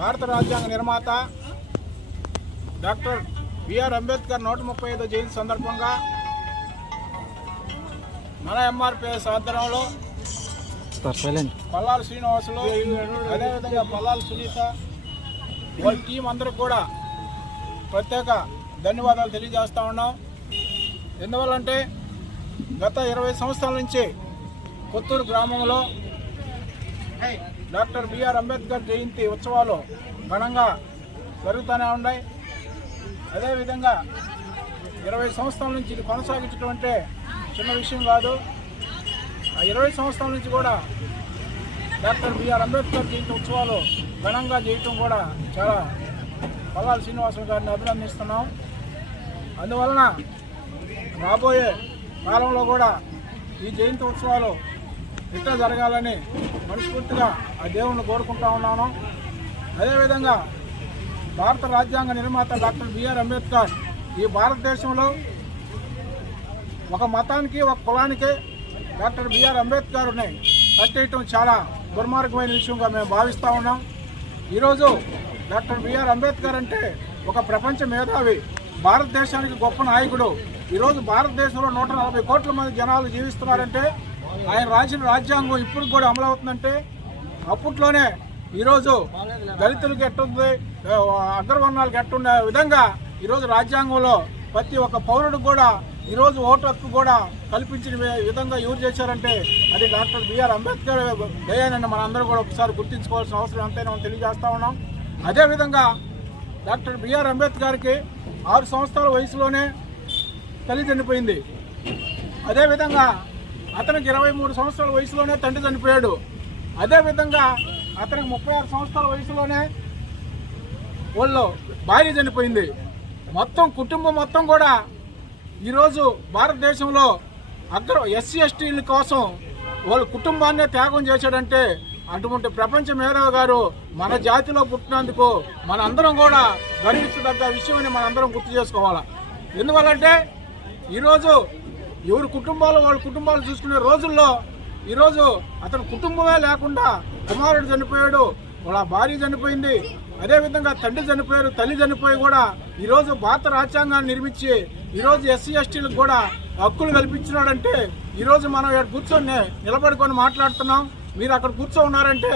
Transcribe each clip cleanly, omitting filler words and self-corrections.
భారత రాజ్యాంగ నిర్మాత డాక్టర్ బిఆర్ అంబేద్కర్ 135వ జయంతి సందర్భంగా మన ఎంఆర్పిఎస్ ఆధ్వర్యంలో పల్లాల శ్రీనివాసులు, అదేవిధంగా పల్లాల సునీత వాళ్ళ టీం అందరూ కూడా ప్రత్యేక ధన్యవాదాలు తెలియజేస్తూ ఉన్నాం. ఎందువల్లంటే గత 20 సంవత్సరాల నుంచి కొత్తూరు గ్రామంలో డాక్టర్ బిఆర్ అంబేద్కర్ జయంతి ఉత్సవాలు ఘనంగా జరుగుతూనే ఉన్నాయి. అదేవిధంగా 20 సంవత్సరాల నుంచి ఇది కొనసాగించడం అంటే చిన్న విషయం కాదు. ఆ 20 సంవత్సరాల నుంచి కూడా డాక్టర్ బిఆర్ అంబేద్కర్ జయంతి ఉత్సవాలు ఘనంగా చేయటం కూడా చాలా పల్లాల శ్రీనివాసులు గారిని అభినందిస్తున్నాం. అందువలన రాబోయే కాలంలో కూడా ఈ జయంతి ఉత్సవాలు ఇట్లా జరగాలని మనస్ఫూర్తిగా ఆ దేవుణ్ణి కోరుకుంటా ఉన్నాను. అదేవిధంగా భారత రాజ్యాంగ నిర్మాత డాక్టర్ బిఆర్ అంబేద్కర్ ఈ భారతదేశంలో ఒక మతానికి, ఒక కులానికి డాక్టర్ బిఆర్ అంబేద్కర్ని కట్టేయటం చాలా దుర్మార్గమైన విషయంగా మేము భావిస్తూ ఉన్నాం. ఈరోజు డాక్టర్ బిఆర్ అంబేద్కర్ అంటే ఒక ప్రపంచ మేధావి, భారతదేశానికి గొప్ప నాయకుడు. ఈరోజు భారతదేశంలో 140 కోట్ల మంది జనాలు జీవిస్తున్నారంటే ఆయన రాసిన రాజ్యాంగం ఇప్పుడు కూడా అమలవుతుందంటే అప్పట్లోనే ఈరోజు దళితులకు ఎట్టుంది, అగ్రవర్ణాలకు ఎట్టుండే విధంగా ఈరోజు రాజ్యాంగంలో ప్రతి ఒక్క పౌరుడికి కూడా ఈరోజు ఓటు హక్కు కూడా కల్పించిన విధంగా ఎవరు చేశారంటే అది డాక్టర్ బిఆర్ అంబేద్కర్ దయానని మనందరూ కూడా ఒకసారి గుర్తించుకోవాల్సిన అవసరం ఎంతైనా తెలియజేస్తా ఉన్నాం. అదేవిధంగా డాక్టర్ బిఆర్ అంబేద్కర్కి 6 సంవత్సరాల వయసులోనే తల్లి చనిపోయింది. అదేవిధంగా అతనికి 23 సంవత్సరాల వయసులోనే తండ్రి చనిపోయాడు. అదేవిధంగా అతనికి 36 సంవత్సరాల వయసులోనే వాళ్ళు భార్య చనిపోయింది. మొత్తం కుటుంబం మొత్తం కూడా ఈరోజు భారతదేశంలో ఎస్సీ ఎస్టీల కోసం వాళ్ళ కుటుంబాన్నే త్యాగం చేశాడంటే అటువంటి ప్రపంచ మేధావి గారు మన జాతిలో పుట్టినందుకు మనందరం కూడా గర్వించదగ్గ విషయమని మనందరం గుర్తు చేసుకోవాలి. ఎందువల్లంటే ఈరోజు ఎవరి కుటుంబాలు వాళ్ళ కుటుంబాలు చూసుకునే రోజుల్లో ఈరోజు అతని కుటుంబమే లేకుండా కుమారుడు చనిపోయాడు, వాళ్ళ భార్య చనిపోయింది, అదేవిధంగా తండ్రి చనిపోయారు, తల్లి చనిపోయి కూడా ఈరోజు భారత రాజ్యాంగాన్ని నిర్మించి ఈరోజు ఎస్సీ ఎస్టీలకు కూడా హక్కులు కల్పించినాడంటే ఈరోజు మనం ఇక్కడ కూర్చొని నిలబడుకొని మాట్లాడుతున్నాం. మీరు అక్కడ కూర్చోన్నారంటే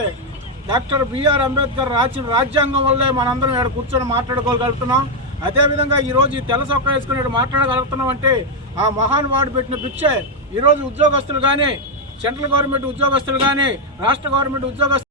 డాక్టర్ బిఆర్ అంబేద్కర్ రాసిన రాజ్యాంగం వల్లే మనందరం ఇక్కడ కూర్చొని మాట్లాడుకోగలుగుతున్నాం. అదేవిధంగా ఈరోజు ఈ తెల్ల సొక్కా వేసుకుని మాట్లాడగలుగుతున్నాం అంటే ఆ మహానుభావుడు పెట్టిన పిచ్చే. ఈరోజు ఉద్యోగస్తులు కానీ, సెంట్రల్ గవర్నమెంట్ ఉద్యోగస్తులు కానీ, రాష్ట్ర గవర్నమెంట్ ఉద్యోగస్తులు